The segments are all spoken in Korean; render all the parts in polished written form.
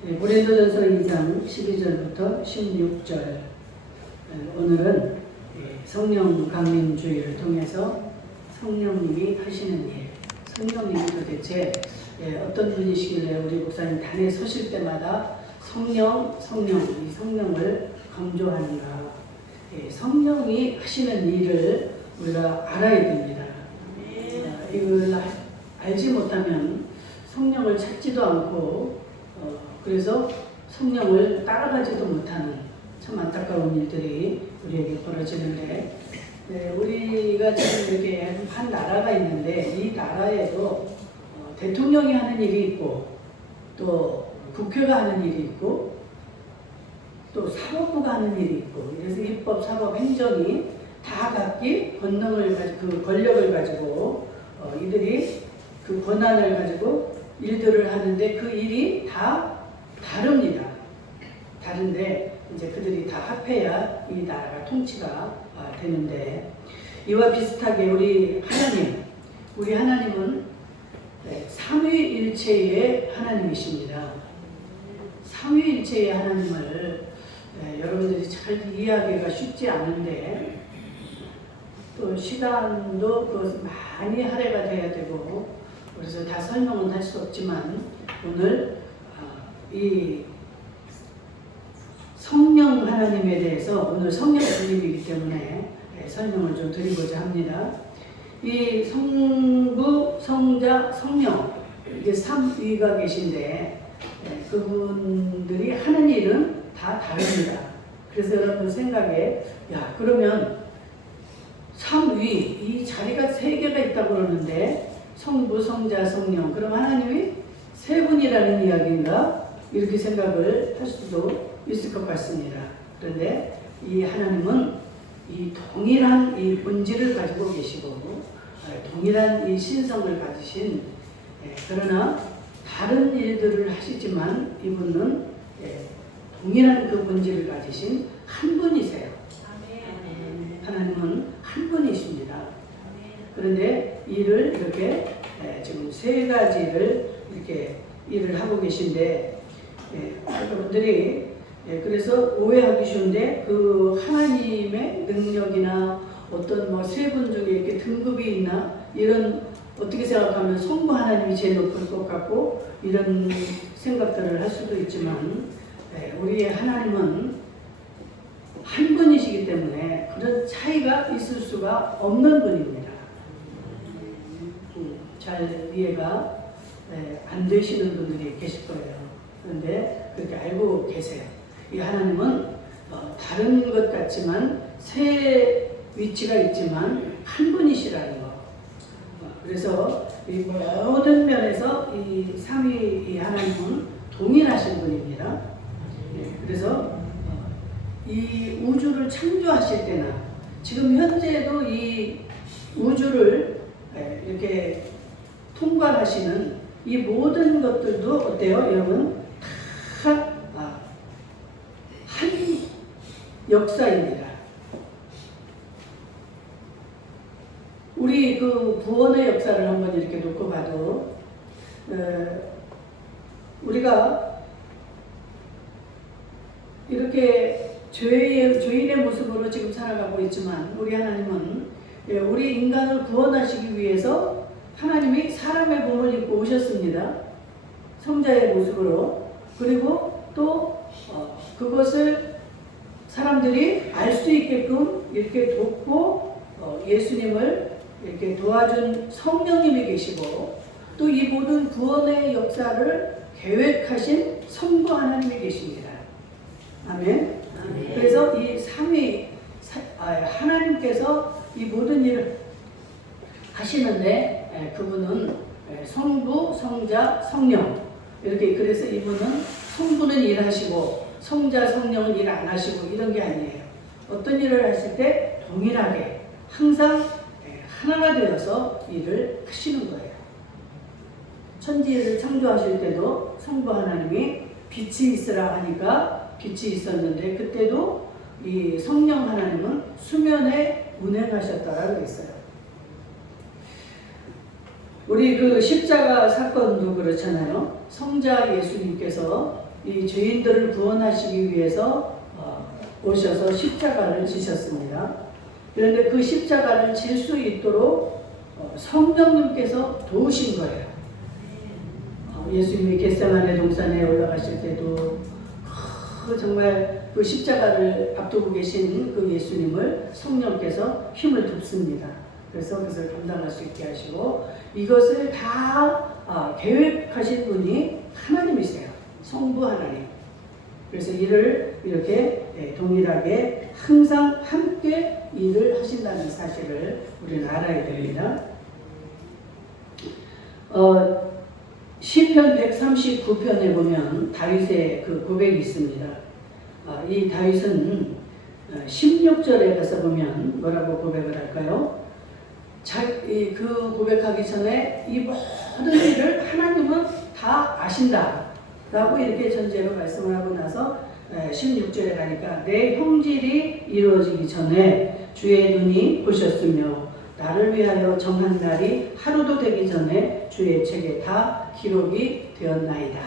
고린도전서 2장 12절부터 16절. 오늘은 성령 강림주의를 통해서 성령님이 하시는 일, 성령님이 도대체 어떤 분이시길래 우리 목사님 단에 서실 때마다 성령, 이 성령을 강조하는가. 성령이 하시는 일을 우리가 알아야 됩니다. 이걸 알지 못하면 성령을 찾지도 않고 그래서 성령을 따라가지도 못하는 참 안타까운 일들이 우리에게 벌어지는데, 우리가 지금 이렇게 한 나라가 있는데 이 나라에도 대통령이 하는 일이 있고 또 국회가 하는 일이 있고 또 사법부가 하는 일이 있고, 그래서 입법, 사법, 행정이 다 각기 권능을 가지고 그 권력을 가지고 이들이 그 권한을 가지고 일들을 하는데 그 일이 다 다릅니다. 다른데 이제 그들이 다 합해야 이 나라가 통치가 되는데, 이와 비슷하게 우리 하나님은 삼위일체의 하나님이십니다. 삼위일체의 하나님을 여러분들이 잘 이해하기가 쉽지 않은데, 또 시간도 그것을 많이 할애가 돼야 되고, 그래서 다 설명은 할 수 없지만 오늘 이 성령 하나님에 대해서, 오늘 성령 주님이기 때문에 설명을 좀 드리고자 합니다. 이 성부, 성자, 성령, 이게 삼위가 계신데 그분들이 하는 일은 다 다릅니다. 그래서 여러분 생각에, 그러면 삼위, 이 자리가 세 개가 있다고 그러는데 성부, 성자, 성령, 그럼 하나님이 세 분이라는 이야기인가? 이렇게 생각을 할 수도 있을 것 같습니다. 그런데 이 하나님은 이 동일한 이 본질을 가지고 계시고 동일한 이 신성을 가지신, 그러나 다른 일들을 하시지만 이분은 동일한 그 본질을 가지신 한 분이세요. 하나님은 한 분이십니다. 그런데 일을 이렇게 지금 세 가지를 이렇게 일을 하고 계신데, 여러분들이 그래서 오해하기 쉬운데 그 하나님의 능력이나 어떤 뭐 세 분 중에 이렇게 등급이 있나, 이런 어떻게 생각하면 성부 하나님이 제일 높을 것 같고 이런 생각들을 할 수도 있지만, 우리의 하나님은 한 분이시기 때문에 그런 차이가 있을 수가 없는 분입니다. 잘 이해가 안 되시는 분들이 계실 거예요. 그런데 그렇게 알고 계세요. 이 하나님은 다른 것 같지만 세 위치가 있지만 한 분이시라는 거. 그래서 이 모든 면에서 이 삼위 이 하나님은 동일하신 분입니다. 그래서 이 우주를 창조하실 때나 지금 현재도 이 우주를 이렇게 통괄하시는 이 모든 것들도 어때요, 여러분? 다 한 역사입니다. 우리 그 구원의 역사를 한번 이렇게 놓고 봐도, 우리가 이렇게 죄인의 모습으로 지금 살아가고 있지만 우리 하나님은 우리 인간을 구원하시기 위해서 하나님이 사람의 몸을 입고 오셨습니다. 성자의 모습으로. 그리고 또 그것을 사람들이 알 수 있게끔 이렇게 돕고 예수님을 이렇게 도와준 성령님이 계시고, 또 이 모든 구원의 역사를 계획하신 성부 하나님이 계십니다. 아멘. 그래서 이 삼위 하나님께서 이 모든 일을 하시는데, 그분은 성부, 성자, 성령, 이렇게. 그래서 이분은 성부는 일하시고 성자, 성령은 일 안 하시고 이런 게 아니에요. 어떤 일을 하실 때 동일하게 항상 하나가 되어서 일을 하시는 거예요. 천지를 창조하실 때도 성부 하나님이 빛이 있으라 하니까 빛이 있었는데, 그때도 이 성령 하나님은 수면에 운행하셨다라고 그랬어요. 우리 그 십자가 사건도 그렇잖아요. 성자 예수님께서 이 죄인들을 구원하시기 위해서 오셔서 십자가를 지셨습니다. 그런데 그 십자가를 질 수 있도록 성령님께서 도우신 거예요. 예수님이 겟세마네 동산에 올라가실 때도 정말 그 십자가를 앞두고 계신 그 예수님을 성령께서 힘을 줍습니다. 그래서 그것을 감당할 수 있게 하시고 이것을 다 계획하신 분이 하나님이세요. 성부 하나님. 그래서 이를 이렇게 동일하게 항상 함께 일을 하신다는 사실을 우리는 알아야 됩니다. 시편 139편에 보면 다윗의 그 고백이 있습니다. 이 다윗은 16절에 가서 보면 뭐라고 고백을 할까요? 그 고백하기 전에 이 모든 일을 하나님은 다 아신다 라고 이렇게 전제로 말씀을 하고 나서 16절에 가니까 내 형질이 이루어지기 전에 주의 눈이 보셨으며 나를 위하여 정한 날이 하루도 되기 전에 주의 책에 다 기록이 되었나이다.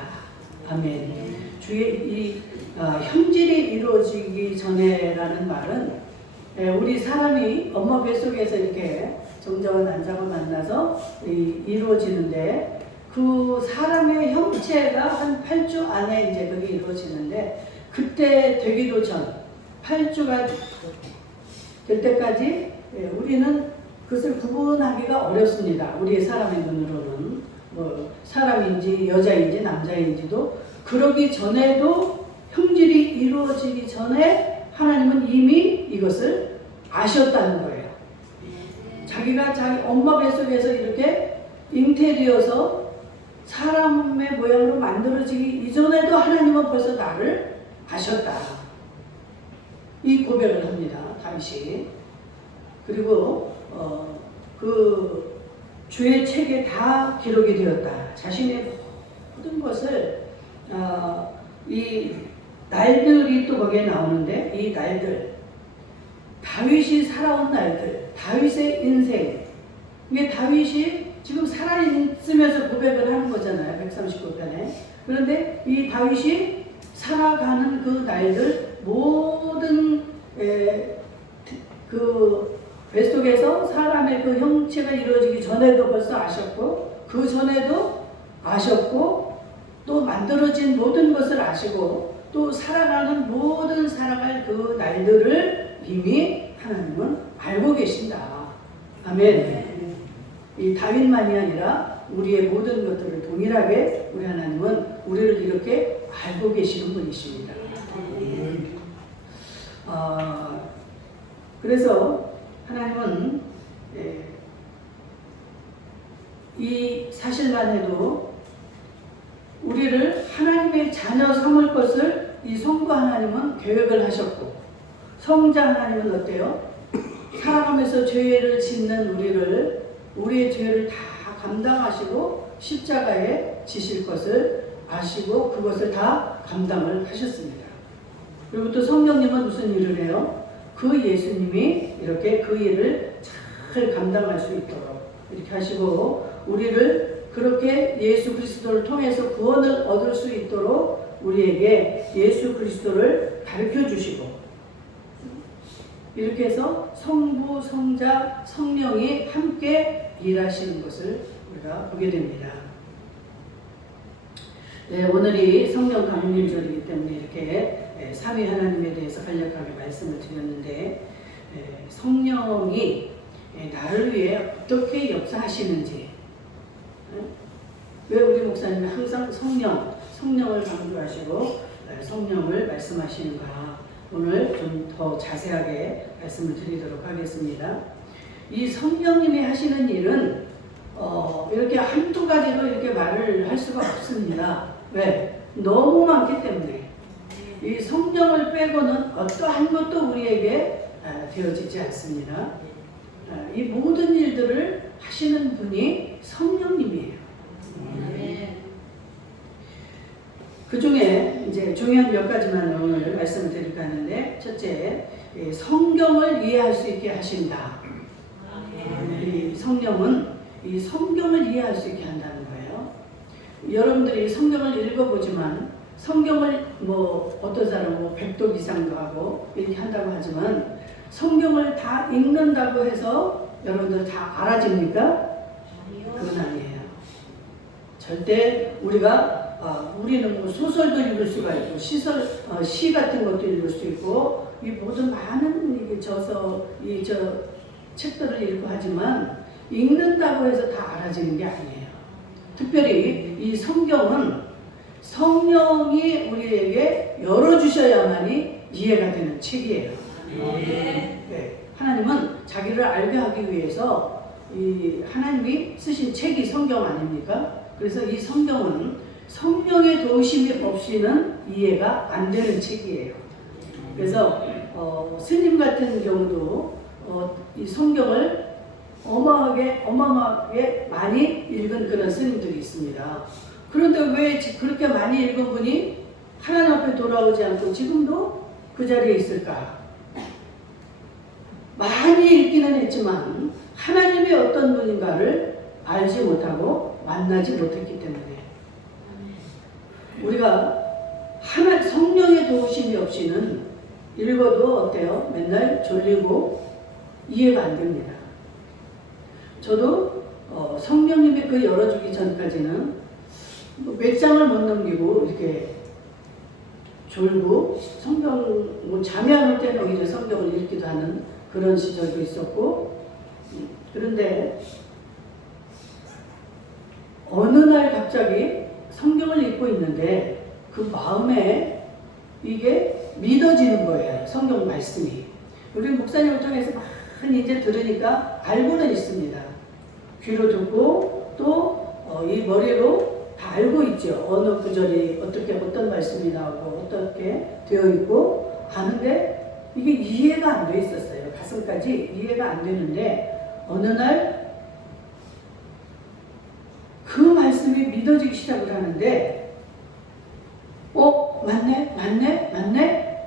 아멘. 주의 이 형질이 이루어지기 전에라는 말은 우리 사람이 엄마 뱃속에서 이렇게 정자와 난자가 만나서 이루어지는데 그 사람의 형체가 한 8주 안에 이제 그게 이루어지는데 그때 되기도 전 8주가 될 때까지 우리는 그것을 구분하기가 어렵습니다. 우리의 사람의 눈으로는 뭐 사람인지 여자인지 남자인지도 그러기 전에도 형질이 이루어지기 전에 하나님은 이미 이것을 아셨다는 거예요. 자기가 자기 엄마 뱃속에서 이렇게 잉태되어서 사람의 모양으로 만들어지기 이전에도 하나님은 벌써 나를 아셨다. 이 고백을 합니다. 다윗이. 그리고 그 주의 책에 다 기록이 되었다. 자신의 모든 것을 이 날들이 또 거기에 나오는데 이 날들 다윗이 살아온 날들 다윗의 인생 이게 다윗이 지금 살아있으면서 고백을 하는 거잖아요. 139편에. 그런데 이 다윗이 살아가는 그 날들 모든 그 뱃속에서 사람의 그 형체가 이루어지기 전에도 벌써 아셨고 그 전에도 아셨고 또 만들어진 모든 것을 아시고 또 살아가는 모든 살아갈 그 날들을 이미 하나님은 알고 계신다. 아멘. 이 다윗만이 아니라 우리의 모든 것들을 동일하게 우리 하나님은 우리를 이렇게 알고 계시는 분이십니다. 그래서 하나님은 이 사실만 해도 우리를 하나님의 자녀 삼을 것을 이 성부 하나님은 계획을 하셨고 성자 하나님은 어때요? 살아가면서 죄를 짓는 우리의 죄를 다 감당하시고 십자가에 지실 것을 아시고 그것을 다 감당을 하셨습니다. 그리고 또 성령님은 무슨 일을 해요? 그 예수님이 이렇게 그 일을 잘 감당할 수 있도록 이렇게 하시고 우리를 그렇게 예수 그리스도를 통해서 구원을 얻을 수 있도록 우리에게 예수 그리스도를 가르쳐 주시고 이렇게 해서 성부, 성자, 성령이 함께 일하시는 것을 우리가 보게 됩니다. 네, 오늘이 성령 강림절이기 때문에 이렇게 삼위 하나님에 대해서 간략하게 말씀을 드렸는데 성령이 나를 위해 어떻게 역사하시는지 왜 우리 목사님은 항상 성령을 강조하시고 성령을 말씀하시는가 오늘 좀 더 자세하게 말씀을 드리도록 하겠습니다. 이 성령님이 하시는 일은 이렇게 한두 가지로 이렇게 말을 할 수가 없습니다. 왜? 너무 많기 때문에 이 성령을 빼고는 어떠한 것도 우리에게 되어지지 않습니다. 이 모든 일들을 하시는 분이 성령님이에요. 그 중에 이제 중요한 몇 가지만 오늘 말씀을 드릴까 하는데 첫째, 성경을 이해할 수 있게 하신다. 이 성령은 이 성경을 이해할 수 있게 한다는 거예요. 여러분들이 성경을 읽어보지만 성경을 뭐 어떤 사람은 뭐 100독 이상도 하고 이렇게 한다고 하지만 성경을 다 읽는다고 해서 여러분들 다 알아집니까? 그건 아니에요. 절대 우리는 뭐 소설도 읽을 수가 있고 시 같은 것도 읽을 수 있고 이 모든 많은 이게 책들을 읽고 하지만 읽는다고 해서 다 알아지는 게 아니에요. 특별히 이 성경은 성령이 우리에게 열어주셔야만이 이해가 되는 책이에요. 네. 하나님은 자기를 알게 하기 위해서 이 하나님이 쓰신 책이 성경 아닙니까? 그래서 이 성경은 성령의 도우심이 없이는 이해가 안 되는 책이에요. 그래서 스님 같은 경우도 이 성경을 어마어마하게 많이 읽은 그런 스님들이 있습니다. 그런데 왜 그렇게 많이 읽은 분이 하나님 앞에 돌아오지 않고 지금도 그 자리에 있을까? 많이 읽기는 했지만 하나님이 어떤 분인가를 알지 못하고 만나지 못했기 때문에 우리가 성령의 도우심이 없이는 읽어도 어때요? 맨날 졸리고 이해가 안 됩니다. 저도 성령님이 그 열어주기 전까지는 몇 장을 못 넘기고 이렇게 졸고 성경 잠이 안 올 때는 오히려 성경을 읽기도 하는 그런 시절도 있었고 그런데 어느 날 갑자기 성경을 읽고 있는데 그 마음에 이게 믿어지는 거예요. 성경 말씀이. 우리 목사님을 통해서 많이 이제 들으니까 알고는 있습니다. 귀로 듣고 또 이 머리로 다 알고 있죠. 어느 구절이 어떤 말씀이 나오고 어떻게 되어 있고 아는데 이게 이해가 안 돼 있었어요. 가슴까지 이해가 안 되는데 어느 날 그 말씀이 믿어지기 시작을 하는데 맞네?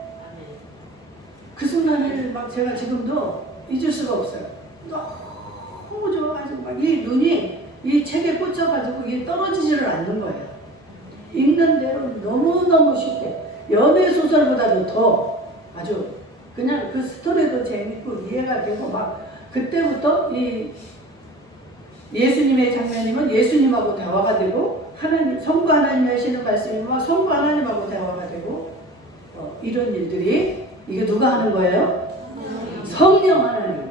그 순간을 막 제가 지금도 잊을 수가 없어요. 너무 좋아가지고 막 이 눈이 이 책에 꽂혀가지고 이게 떨어지지를 않는 거예요. 읽는 대로 너무너무 쉽게 연애 소설보다도 더 아주 그냥 그 스토리도 재밌고 이해가 되고 막 그때부터 이 예수님의 장면이면 예수님하고 대화가 되고 성부 하나님이 하시는 말씀이면 성부 하나님하고 대화가 되고 이런 일들이 이게 누가 하는 거예요? 성령 하나님.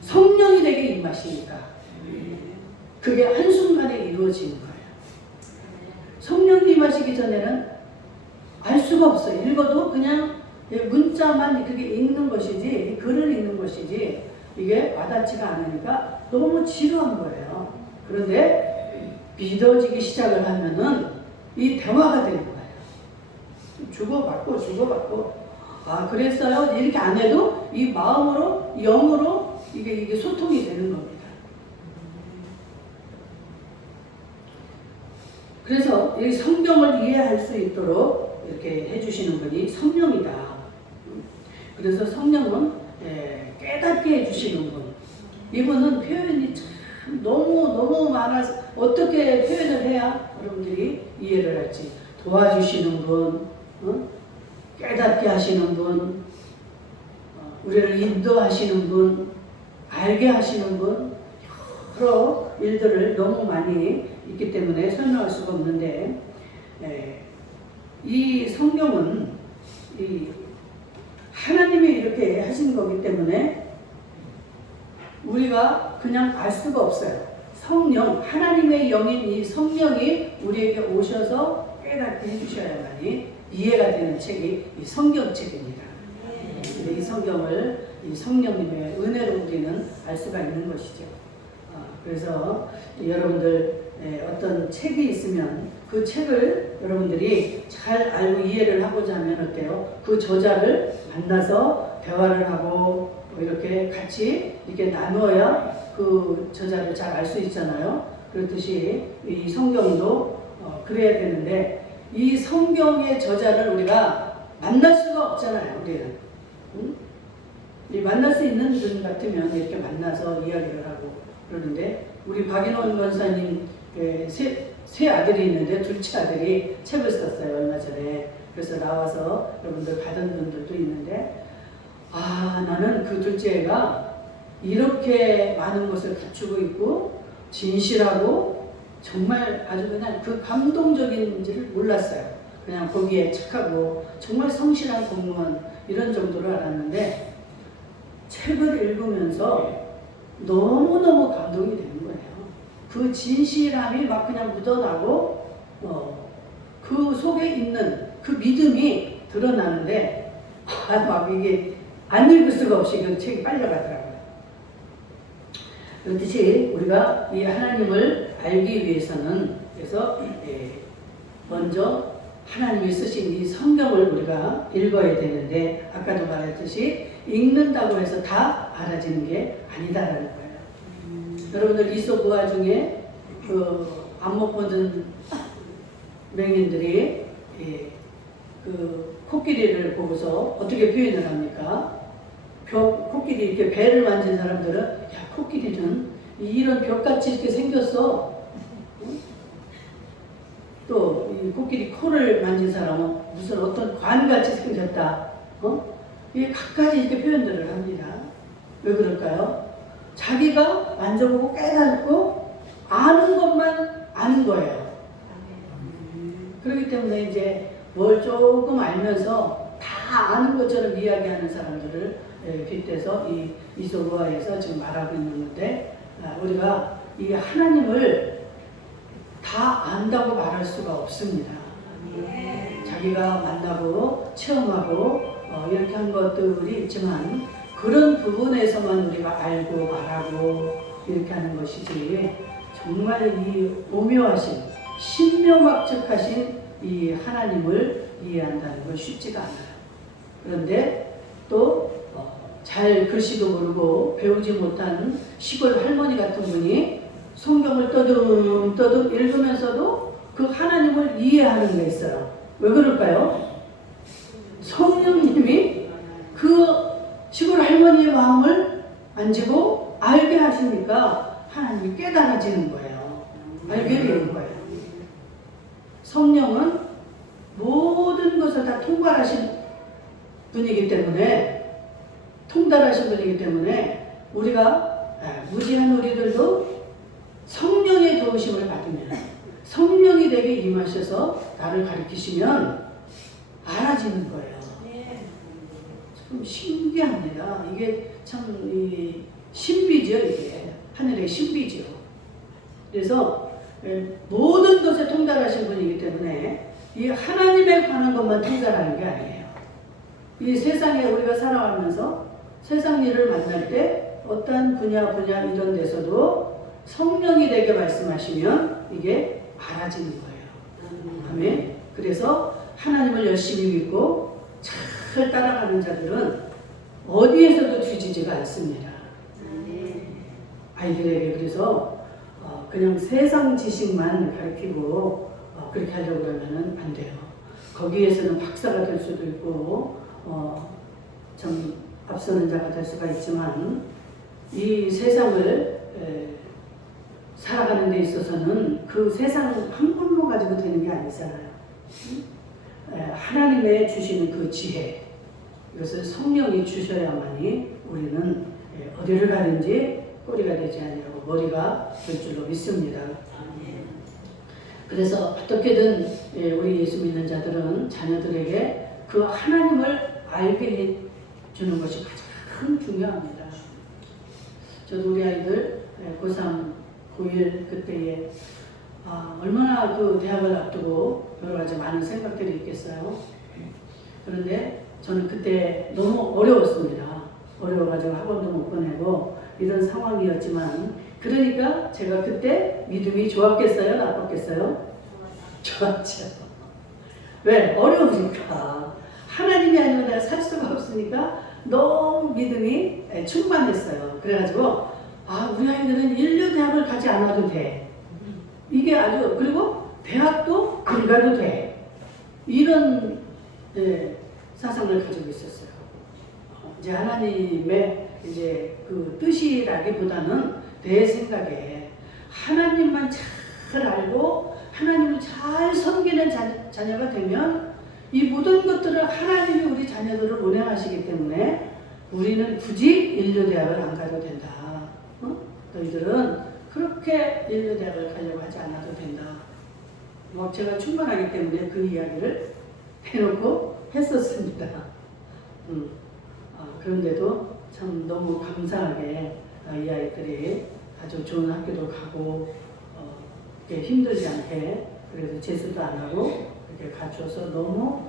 성령이 내게 임하시니까 그게 한순간에 이루어지는 거예요. 성령이 임하시기 전에는 알 수가 없어요. 읽어도 그냥 문자만 그게 읽는 것이지 글을 읽는 것이지 이게 와닿지가 않으니까 너무 지루한 거예요. 그런데 믿어지기 시작을 하면은 이 대화가 되는 거예요. 주고받고 그랬어요. 이렇게 안 해도 이 마음으로 영으로 이게 소통이 되는 겁니다. 그래서 이 성경을 이해할 수 있도록 이렇게 해주시는 분이 성령이다. 그래서 성령은 깨닫게 해주시는 분. 이분은 표현이 참 너무 많아서 어떻게 표현을 해야 여러분들이 이해를 할지 도와주시는 분, 깨닫게 하시는 분, 우리를 인도하시는 분, 알게 하시는 분, 여러 일들을 너무 많이 있기 때문에 설명할 수가 없는데 이 성경은 하나님이 이렇게 하신 거기 때문에 우리가 그냥 알 수가 없어요. 성령, 하나님의 영인 이 성령이 우리에게 오셔서 깨닫게 해주셔야만이 이해가 되는 책이 이 성경책입니다. 근데 이 성경을 이 성령님의 은혜로 우리는 알 수가 있는 것이죠. 그래서 여러분들 어떤 책이 있으면 그 책을 여러분들이 잘 알고 이해를 하고자 하면 어때요? 그 저자를 만나서 대화를 하고 이렇게 같이 이렇게 나누어야 그 저자를 잘 알 수 있잖아요. 그렇듯이 이 성경도 그래야 되는데 이 성경의 저자를 우리가 만날 수가 없잖아요. 우리는 이 만날 수 있는 분 같으면 이렇게 만나서 이야기를 하고 그러는데 우리 박인원 권사님 세 아들이 있는데 둘째 아들이 책을 썼어요, 얼마 전에. 그래서 나와서 여러분들 받은 분들도 있는데, 나는 그 둘째가 이렇게 많은 것을 갖추고 있고 진실하고 정말 아주 그냥 그 감동적인지를 몰랐어요. 그냥 거기에 착하고 정말 성실한 공무원 이런 정도로 알았는데, 책을 읽으면서 너무너무 감동이 되는 거예요. 그 진실함이 막 그냥 묻어나고 그 속에 있는 그 믿음이 드러나는데, 막 이게 안 읽을 수가 없이 그 책이 빨려가더라고요. 그렇듯이 우리가 이 하나님을 알기 위해서는, 그래서 먼저 하나님이 쓰신 이 성경을 우리가 읽어야 되는데, 아까도 말했듯이 읽는다고 해서 다 알아지는 게 아니다라는 거예요. 여러분들 이솝우화 중에 그 안목 보는 맹인들이 그 코끼리를 보고서 어떻게 표현을 합니까? 코끼리 이렇게 배를 만진 사람들은, 야, 코끼리는 이런 벽같이 이렇게 생겼어. 또 이 코끼리 코를 만진 사람은 무슨 어떤 관같이 생겼다. 이게 각가지 이렇게 표현들을 합니다. 왜 그럴까요? 자기가 만져보고 깨닫고 아는 것만 아는 거예요. 그렇기 때문에 이제 뭘 조금 알면서 다 아는 것처럼 이야기하는 사람들을 빗대서 이 이솝우화에서 지금 말하고 있는 건데, 우리가 이 하나님을 다 안다고 말할 수가 없습니다. 자기가 만나고 체험하고 이렇게 한 것들이 있지만, 그런 부분에서만 우리가 알고 말하고 이렇게 하는 것이지, 정말 이 오묘하신 신묘막측하신 이 하나님을 이해한다는 건 쉽지가 않아요. 그런데 또 잘 글씨도 모르고 배우지 못한 시골 할머니 같은 분이 성경을 떠듬떠듬 읽으면서도 그 하나님을 이해하는 게 있어요. 왜 그럴까요? 성령님이 그 시골 할머니의 마음을 만지고 알게 하시니까 하나님이 깨달아지는 거예요. 알게 되는 거예요. 성령은 모든 것을 다 통달하신 분이기 때문에, 우리가 무지한 우리들도 성령의 도우심을 받으면, 성령이 내게 임하셔서 나를 가르치시면 알아지는 거예요. 참 신기합니다. 이게 참 신비죠. 이게 하늘의 신비죠. 그래서 모든 것에 통달하신 분이기 때문에 이 하나님에 관한 것만 통달하는 게 아니에요. 이 세상에 우리가 살아가면서 세상 일을 만날 때 어떠한 분야 이런 데서도 성령이 내게 말씀하시면 이게 알아지는 거예요. 아멘. 그래서 하나님을 열심히 믿고 잘 따라가는 자들은 어디에서도 뒤지지가 않습니다. 아이들에게 그래서 그냥 세상 지식만 가르치고 그렇게 하려고 그러면 안 돼요. 거기에서는 박사가 될 수도 있고 좀 앞서는 자가 될 수가 있지만, 이 세상을 살아가는 데 있어서는 그 세상 한 것만 가지고 되는 게 아니잖아요. 하나님의 주시는 그 지혜, 이것을 성령이 주셔야만이 우리는 어디를 가든지 꼬리가 되지 아니하고 머리가 될 줄로 믿습니다. 그래서 어떻게든 우리 예수 믿는 자들은 자녀들에게 그 하나님을 알게 해주는 것이 가장 중요합니다. 저도 우리 아이들 고3, 고1 그때에 얼마나 그 대학을 앞두고 여러 가지 많은 생각들이 있겠어요. 그런데 저는 그때 너무 어려웠습니다. 어려워가지고 학원도 못 보내고 이런 상황이었지만, 그러니까 제가 그때 믿음이 좋았겠어요? 나빴겠어요? 좋았죠. 왜? 어려우니까. 하나님이 아니면 내가 살 수가 없으니까 너무 믿음이 충만했어요. 그래가지고 우리 아이들은 인류대학을 가지 않아도 돼. 이게 아주, 그리고 대학도 안 가도 돼. 이런 사상을 가지고 있었어요. 이제 하나님의 이제 그 뜻이라기보다는 내 생각에 하나님만 잘 알고 하나님을 잘 섬기는 자녀가 되면 이 모든 것들을 하나님이 우리 자녀들을 운행하시기 때문에 우리는 굳이 인류대학을 안 가도 된다. 너희들은 그렇게 인류대학을 가려고 하지 않아도 된다. 제가 충분하기 때문에 그 이야기를 해놓고 했었습니다. 그런데도 참 너무 감사하게 이 아이들이 아주 좋은 학교도 가고 힘들지 않게 그래도 재수도 안 하고 이렇게 갖춰서 너무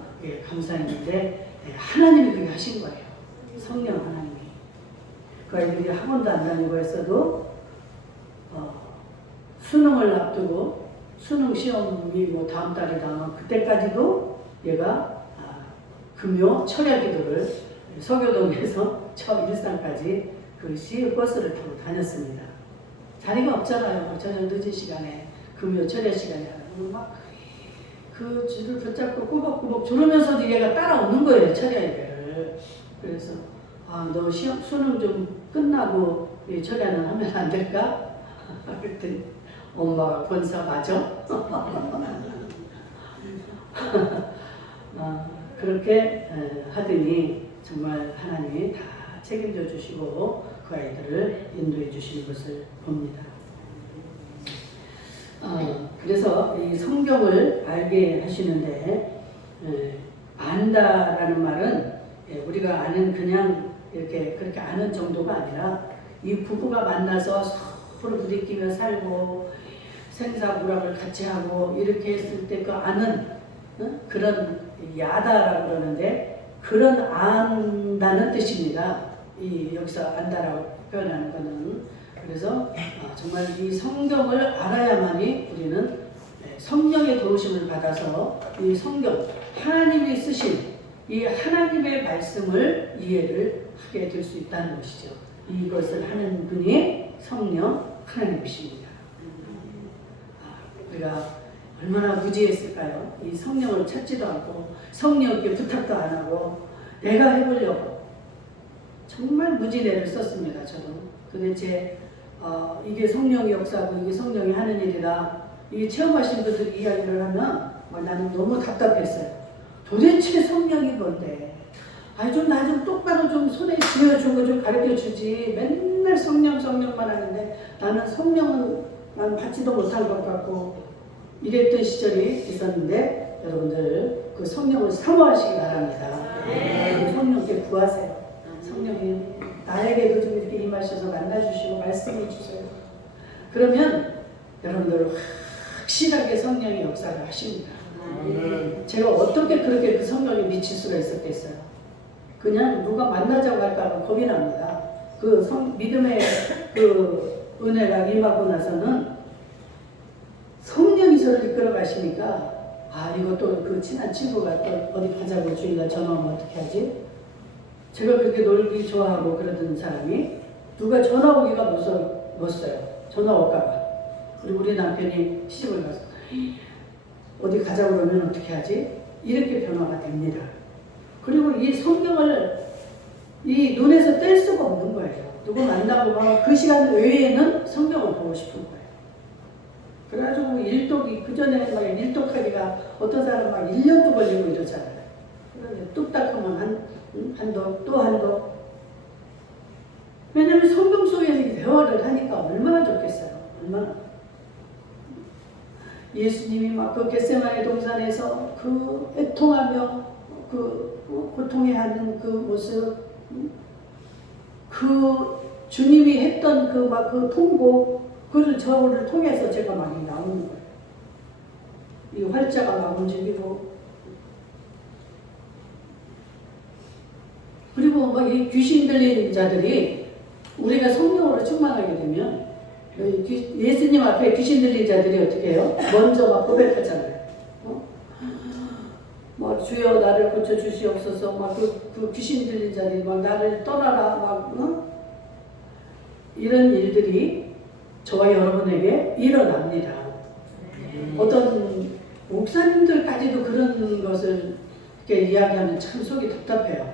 감사했는데 하나님이 그렇게 하신 거예요. 성령 하나님이. 그 아이들이 학원도 안 다니고 했어도 수능을 앞두고 수능 시험이 뭐 다음 달이다. 그때까지도 얘가 금요 철야 기도를 서교동에서 저 일산까지 그 시외버스를 타고 다녔습니다. 자리가 없잖아요. 저녁 늦은 시간에 금요 철야 시간에 막 그 줄을 붙잡고 꾸벅꾸벅 조르면서도 얘가 따라오는 거예요. 철야 예배를. 그래서 너 시험 수능 좀 끝나고 철야는 하면 안 될까? 그랬더니 엄마가 권사 맞아? 그렇게 하더니 정말 하나님이 다 책임져 주시고 그 아이들을 인도해 주시는 것을 봅니다. 그래서 이 성경을 알게 하시는데 안다라는 말은 우리가 아는 그냥 이렇게 그렇게 아는 정도가 아니라 이 부부가 만나서 서로 부딪히며 살고 생사부락을 같이 하고 이렇게 했을 때 그 아는 그런 야다라고 그러는데 그런 안다는 뜻입니다. 이 여기서 안다라고 표현하는 것은 그래서 정말 이 성경을 알아야만이 우리는 성령의 도우심을 받아서 이 성경 하나님이 쓰신 이 하나님의 말씀을 이해를 하게 될 수 있다는 것이죠. 이것을 하는 분이 성령 하나님이십니다. 우리가 얼마나 무지했을까요? 이 성령을 찾지도 않고 성령께 부탁도 안 하고 내가 해보려고 정말 무지내를 썼습니다. 저도. 도대체 이게 성령의 역사고 이게 성령이 하는 일이다. 이게 체험하신 분들이 이야기를 하면 나는 너무 답답했어요. 도대체 성령이 뭔데? 나 좀 똑바로 좀 손에 쥐어준 거 좀 가르쳐 주지. 맨날 성령만 하는데 나는 성령은 난 받지도 못한 것 같고 이랬던 시절이 있었는데 여러분들 그 성령을 사모하시기 바랍니다. 성령께 구하세요. 성령이 나에게도 좀 이렇게 임하셔서 만나주시고 말씀해 주세요. 그러면 여러분들 확실하게 성령의 역사를 하십니다. 제가 어떻게 그렇게 그 성령에 미칠 수가 있었겠어요. 그냥 누가 만나자고 할까 봐 겁이 납니다. 그 믿음의 그 은혜가 임하고 나서는 성령이 저를 이끌어 가시니까 이것도 그 친한 친구가 또 어디 가자고 주일날 전화 오면 어떻게 하지? 제가 그렇게 놀기 좋아하고 그러던 사람이 누가 전화 오기가 무서워요. 전화 올까봐. 그리고 우리 남편이 시집을 가서 어디 가자고 그러면 어떻게 하지? 이렇게 변화가 됩니다. 그리고 이 성경을 이 눈에서 뗄 수가 없는 거예요. 누구 만나고 막 그 시간 외에는 성경을 보고 싶은 거예요. 그래가지고 일독이 그전에 막 일독하기가 어떤 사람 막 1년도 걸리고 이러잖아요. 그런데 뚝딱하면 한 독, 또 한 독. 왜냐면 성경 속에서 대화를 하니까 얼마나 좋겠어요. 얼마나. 예수님이 막 그 겟세마네 동산에서 그 애통하며 그 고통해하는 그 모습, 그 주님이 했던 그 막 그 통곡, 그를 저를 통해서 제가 많이 나오는 거예요. 이 활자가 막 움직이고, 그리고 막 이 귀신 들린 자들이 우리가 성령으로 충만하게 되면 예수님 앞에 귀신 들린 자들이 어떻게 해요? 먼저 막 고백하잖아요. 막 주여 나를 고쳐 주시옵소서. 막 그 귀신 들린 자들이 막 나를 떠나라. 막 이런 일들이 저와 여러분에게 일어납니다. 어떤 목사님들까지도 그런 것을 이렇게 이야기하면 참 속이 답답해요.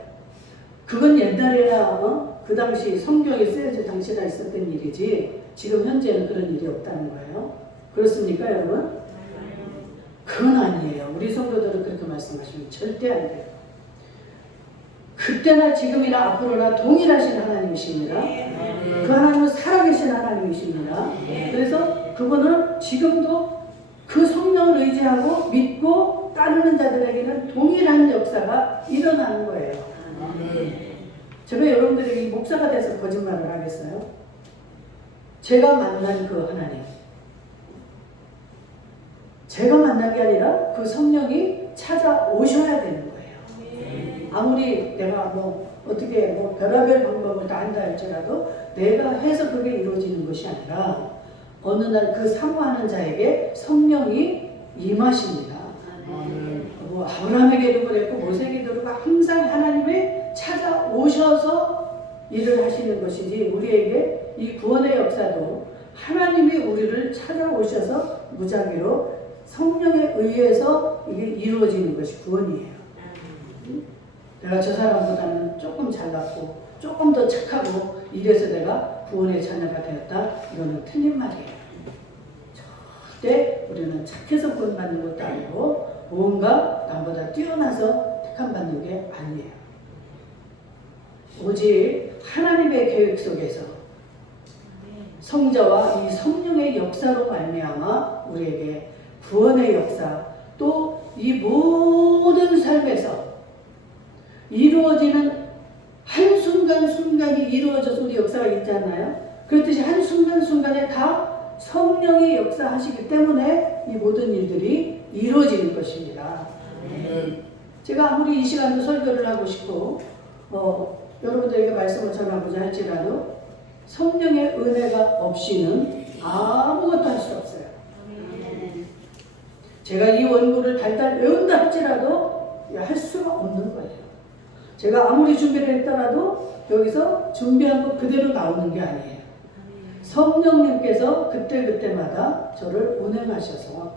그건 옛날에야 그 당시 성경에 쓰여질 당시나 있었던 일이지 지금 현재는 그런 일이 없다는 거예요. 그렇습니까 여러분? 그건 아니에요. 우리 성도들은 그렇게 말씀하시면 절대 안 돼요. 그때나 지금이나 앞으로나 동일하신 하나님이십니다. 그 하나님은 살아계신 하나님이십니다. 그래서 그분은 지금도 그 성령을 의지하고 믿고 따르는 자들에게는 동일한 역사가 일어나는 거예요. 제가 여러분들에게 목사가 돼서 거짓말을 하겠어요? 제가 만난 그 하나님, 제가 만난 게 아니라 그 성령이 찾아오셔야 되는 거예요. 아무리 내가 어떻게 별의별 방법을 다 한다 할지라도 내가 해서 그게 이루어지는 것이 아니라 어느 날 그 사모하는 자에게 성령이 임하십니다. 아브라함에게도 그랬고 모세에게도 그랬고 항상 하나님이 찾아오셔서 일을 하시는 것이지, 우리에게 이 구원의 역사도 하나님이 우리를 찾아오셔서 무작위로 성령에 의해서 이게 이루어지는 것이 구원이에요. 내가 저 사람보다는 조금 잘났고 조금 더 착하고 이래서 내가 구원의 자녀가 되었다, 이거는 틀린 말이에요. 절대 우리는 착해서 구원받는 것도 아니고 뭔가 남보다 뛰어나서 택함받는 게 아니에요. 오직 하나님의 계획 속에서 성자와 이 성령의 역사로 말미암아 우리에게 구원의 역사, 또 이 모든 삶에서 이루어지는 한순간순간이 이루어져서 우리 역사가 있지 않나요? 그렇듯이 한순간순간에 다 성령이 역사하시기 때문에 이 모든 일들이 이루어지는 것입니다. 제가 아무리 이 시간도 설교를 하고 싶고 여러분들에게 말씀을 전하고자 할지라도 성령의 은혜가 없이는 아무것도 할 수 없어요. 제가 이 원고를 달달 외운다 할지라도 할 수가 없는 거예요. 제가 아무리 준비를 했더라도 여기서 준비한 거 그대로 나오는 게 아니에요. 성령님께서 그때그때마다 저를 운행하셔서,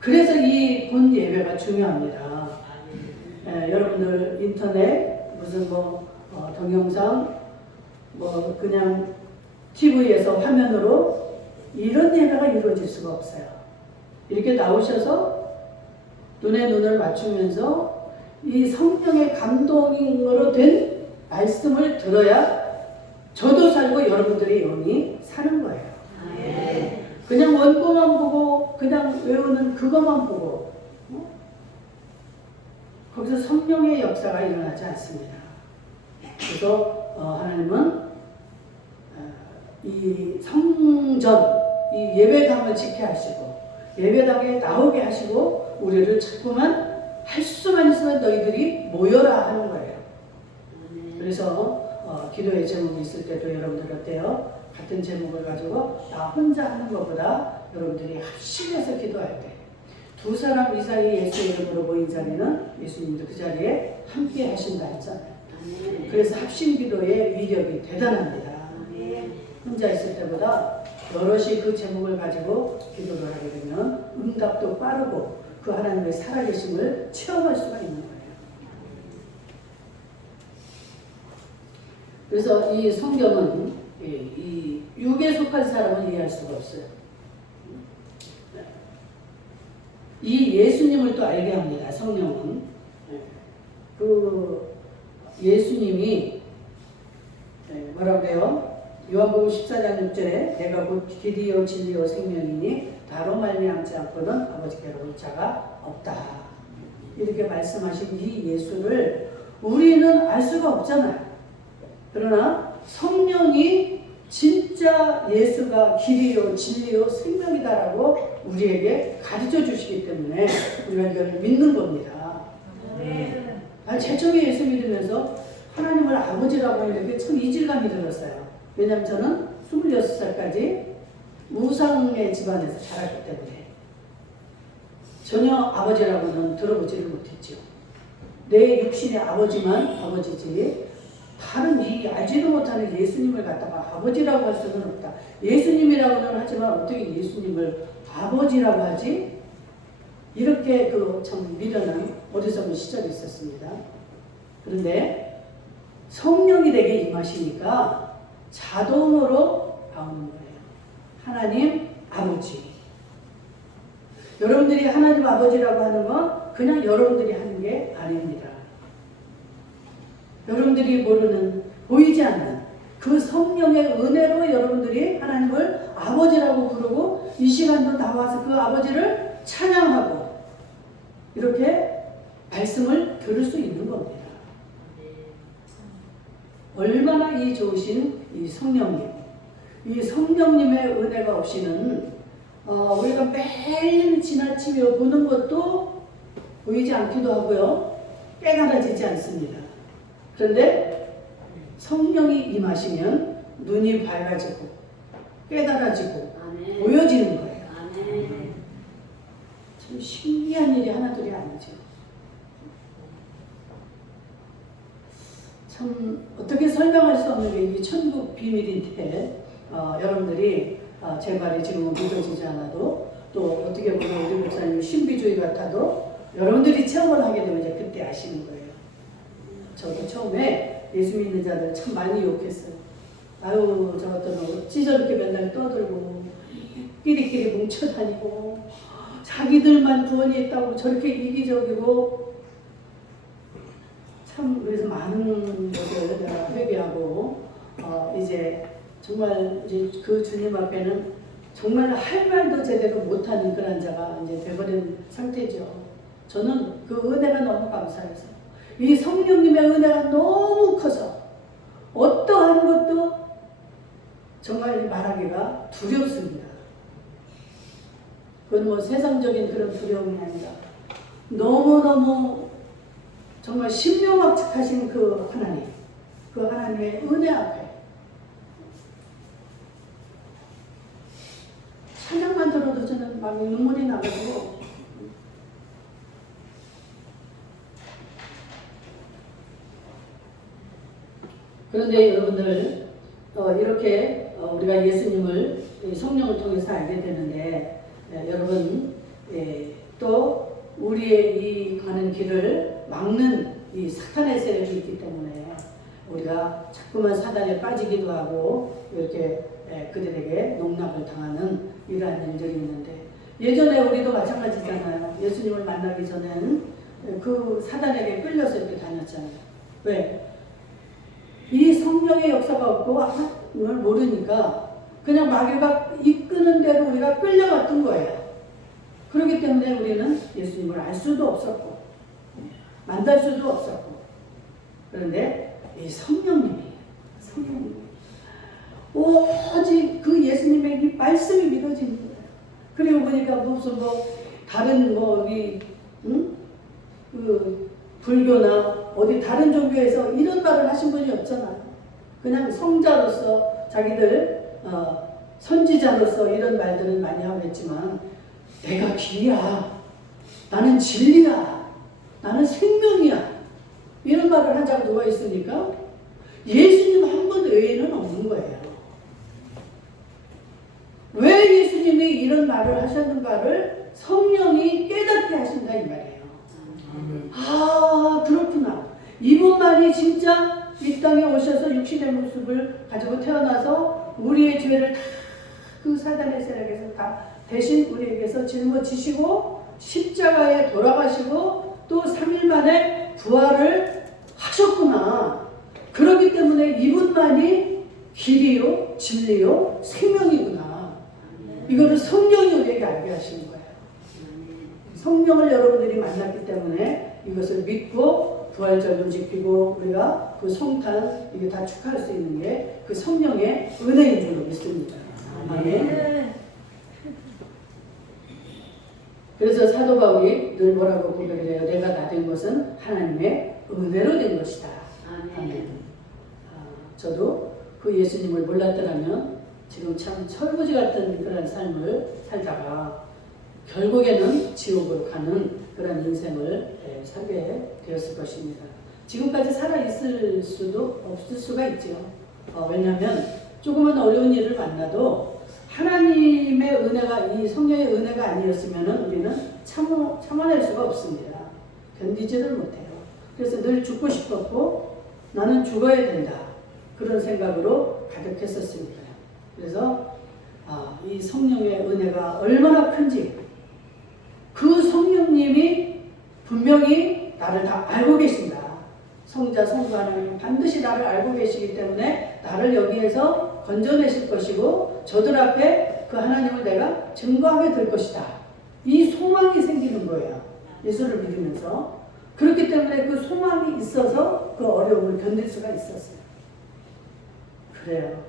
그래서 이 본 예배가 중요합니다. 여러분들 인터넷 무슨 동영상 그냥 TV에서 화면으로 이런 예배가 이루어질 수가 없어요. 이렇게 나오셔서 눈에 눈을 맞추면서 이 성령의 감동으로 된 말씀을 들어야 저도 살고 여러분들의 영이 사는 거예요. 그냥 원고만 보고 그냥 외우는 그것만 보고 거기서 성령의 역사가 일어나지 않습니다. 그래서 하나님은 이 성전, 이 예배당을 지켜 하시고 예배당에 나오게 하시고 우리를 자꾸만 할 수만 있으면 너희들이 모여라 하는 거예요. 그래서 기도의 제목이 있을 때도 여러분들 어때요? 같은 제목을 가지고 나 혼자 하는 것보다 여러분들이 합심해서 기도할 때 두 사람 이사이 예수 이름으로 모인 자리는 예수님도 그 자리에 함께 하신다 했잖아요. 그래서 합심 기도의 위력이 대단합니다. 혼자 있을 때보다 여럿이 그 제목을 가지고 기도를 하게 되면 응답도 빠르고 그 하나님의 살아계심을 체험할 수가 있는 거예요. 그래서 이 성경은 이 육에 속한 사람은 이해할 수가 없어요. 이 예수님을 또 알게 합니다. 성령은 그 예수님이 뭐라고 해요? 요한복음 14장 6절에 내가 곧 길이요 진리요 생명이니 나로 말미암지 않고는 아버지께로 올 자가 없다, 이렇게 말씀하신 이 예수를 우리는 알 수가 없잖아요. 그러나 성령이 진짜 예수가 길이요 진리요 생명이다라고 우리에게 가르쳐 주시기 때문에 우리가 이걸 믿는 겁니다. 제 쪽에 예수 믿으면서 하나님을 아버지라고 하는데 참 이질감이 들었어요. 왜냐하면 저는 26살까지 무상의 집안에서 자랐기 때문에 전혀 아버지라고는 들어보지를 못했죠. 내 육신의 아버지만 아버지지 다른 이 알지도 못하는 예수님을 갖다가 아버지라고 할 수는 없다. 예수님이라고는 하지만 어떻게 예수님을 아버지라고 하지? 이렇게 참 미련한 어리석은 시절이 있었습니다. 그런데 성령이 내게 임하시니까 자동으로 나오는 거예요. 하나님 아버지. 여러분들이 하나님 아버지라고 하는 건 그냥 여러분들이 하는 게 아닙니다. 여러분들이 모르는, 보이지 않는 그 성령의 은혜로 여러분들이 하나님을 아버지라고 부르고 이 시간도 나와서 그 아버지를 찬양하고 이렇게 말씀을 들을 수 있는 겁니다. 얼마나 이 좋으신 이 성령님, 이 성령님의 은혜가 없이는 우리가 매일 지나치며 보는 것도 보이지 않기도 하고요. 깨달아지지 않습니다. 그런데 성령이 임하시면 눈이 밝아지고 깨달아지고 아멘. 보여지는 거예요. 아멘. 참 신기한 일이 하나둘이 아니죠. 참 어떻게 설명할 수 없는 게 이 천국 비밀인데 여러분들이 제 말이 지금은 믿어지지 않아도 또 어떻게 보면 우리 목사님 신비주의 같아도 여러분들이 체험을 하게 되면 이제 그때 아시는 거예요. 저도 처음에 예수 믿는 자들 참 많이 욕했어요. 아유 저것들은 어찌 저렇게 맨날 떠들고 끼리끼리 뭉쳐다니고 자기들만 구원이 있다고 저렇게 이기적이고 참 그래서 많은 것을 내가 회개하고 이제 정말 이제 그 주님 앞에는 정말 할 말도 제대로 못하는 그런 자가 이제 돼버린 상태죠. 저는 그 은혜가 너무 감사해서 이 성령님의 은혜가 너무 커서 어떠한 것도 정말 말하기가 두렵습니다. 그건 뭐 세상적인 그런 두려움이 아니라 너무너무 정말 신명확하신 그 하나님, 그 하나님의 은혜 앞에 찬양만 들어도 저는 막 눈물이 나가지고 그런데 여러분들 이렇게 우리가 예수님을 성령을 통해서 알게 되는데 여러분 또 우리의 이 가는 길을 막는 이 사탄의 세력이 있기 때문에 우리가 자꾸만 사단에 빠지기도 하고 이렇게 그들에게 농락을 당하는 이러한 일들이 있는데 예전에 우리도 마찬가지잖아요. 예수님을 만나기 전에는 그 사단에게 끌려서 이렇게 다녔잖아요. 왜? 이 성령의 역사가 없고 하나님을 모르니까 그냥 마귀가 이끄는 대로 우리가 끌려갔던 거예요. 그렇기 때문에 우리는 예수님을 알 수도 없었고 만날 수도 없었고 그런데 이 성령님이 오직 그 예수님의 이 말씀이 믿어지는 거예요. 그리고 보니까 무슨 다른 그 불교나 어디 다른 종교에서 이런 말을 하신 분이 없잖아요. 그냥 성자로서 자기들 선지자로서 이런 말들은 많이 하고 있지만 내가 길이야, 나는 진리야, 나는 생명이야 이런 말을 한 자가 누가 있습니까? 예수님 한 분 외에는 없는 거예요. 왜 예수님이 이런 말을 하셨는가를 성령이 깨닫게 하신다 이 말이에요. 아 그렇구나. 이분만이 진짜 이 땅에 오셔서 육신의 모습을 가지고 태어나서 우리의 죄를 다 그 사단의 세력에서 다 대신 우리에게서 짊어지시고 십자가에 돌아가시고 또 3일 만에 부활을 하셨구나. 그렇기 때문에 이분만이 길이요 진리요 생명이구나. 이거를 성령이 우리에게 알게 하시는 거예요. 성령을 여러분들이 만났기 때문에 이것을 믿고 부활절을 지키고 우리가 그 성탄 이게 다 축하할 수 있는 게 그 성령의 은혜인 줄로 믿습니다. 아멘. 그래서 사도 바울이 늘 뭐라고 고백을 해요? 내가 나 된 것은 하나님의 은혜로 된 것이다. 아멘. 저도 그 예수님을 몰랐더라면 지금 참 철부지 같은 그런 삶을 살다가 결국에는 지옥으로 가는 그런 인생을 살게 되었을 것입니다. 지금까지 살아있을 수도 없을 수가 있죠. 왜냐하면 조그만 어려운 일을 만나도 하나님의 은혜가 이 성령의 은혜가 아니었으면 우리는 참아낼 수가 없습니다. 견디지를 못해요. 그래서 늘 죽고 싶었고 나는 죽어야 된다. 그런 생각으로 가득했었습니다. 그래서 이 성령의 은혜가 얼마나 큰지 그 성령님이 분명히 나를 다 알고 계신다. 성자, 성부 하나님은 반드시 나를 알고 계시기 때문에 나를 여기에서 건져내실 것이고 저들 앞에 그 하나님을 내가 증거하게 될 것이다. 이 소망이 생기는 거예요. 예수를 믿으면서. 그렇기 때문에 그 소망이 있어서 그 어려움을 견딜 수가 있었어요. 그래요.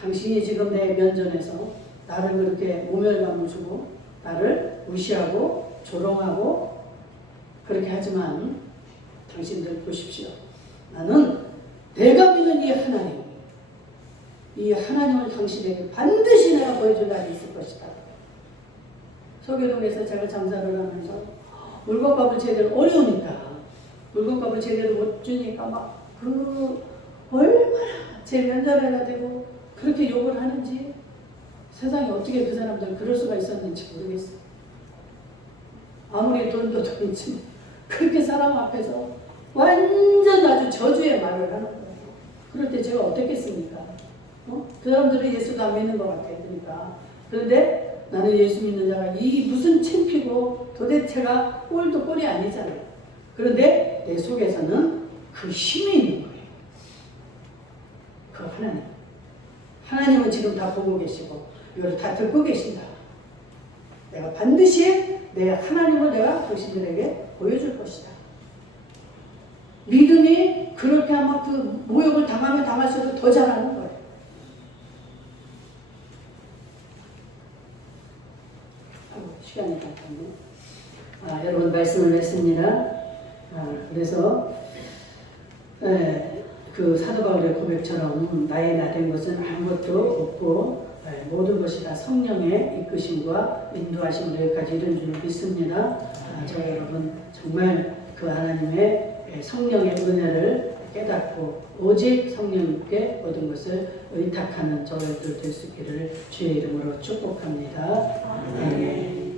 당신이 지금 내 면전에서 나를 그렇게 모멸감을 주고 나를 무시하고 조롱하고 그렇게 하지만 당신들 보십시오. 나는 내가 믿는 이 하나님을 당신에게 반드시 내가 보여줄 날이 있을 것이다. 서교동에서 제가 장사를 하면서 물건값을 제대로 어려우니까 물건값을 제대로 못 주니까 막 얼마나 제 면전에다 대고 그렇게 욕을 하는지 세상에 어떻게 그 사람들 그럴 수가 있었는지 모르겠어요. 아무리 돈도 돈이지만 그렇게 사람 앞에서 완전 아주 저주의 말을 하는 거예요. 그럴 때 제가 어떻겠습니까? 그 사람들은 예수도 안 믿는 것 같아요. 그러니까. 그런데 나는 예수 믿는 자가 이 무슨 창피고 도대체가 꼴도 꼴이 아니잖아요. 그런데 내 속에서는 그 힘이 있는 거예요. 그 하나님. 하나님은 지금 다 보고 계시고 이걸 다 듣고 계신다. 내가 반드시 내 하나님을 내가 당신들에게 보여줄 것이다. 믿음이 그렇게 하면 그 모욕을 당하면 당할수록 더 잘하는 거예요. 시간이 다 갔네. 여러분 말씀을 했습니다. 그래서 그 사도 바울의 고백처럼 나의 나된 것은 아무것도 없고 모든 것이 다 성령의 이끄심과 인도하심으로 여기까지 이른 줄 믿습니다. 저 여러분 정말 그 하나님의 성령의 은혜를 깨닫고 오직 성령님께 모든 것을 의탁하는 저희들 될 수 있기를 주의 이름으로 축복합니다. 아멘.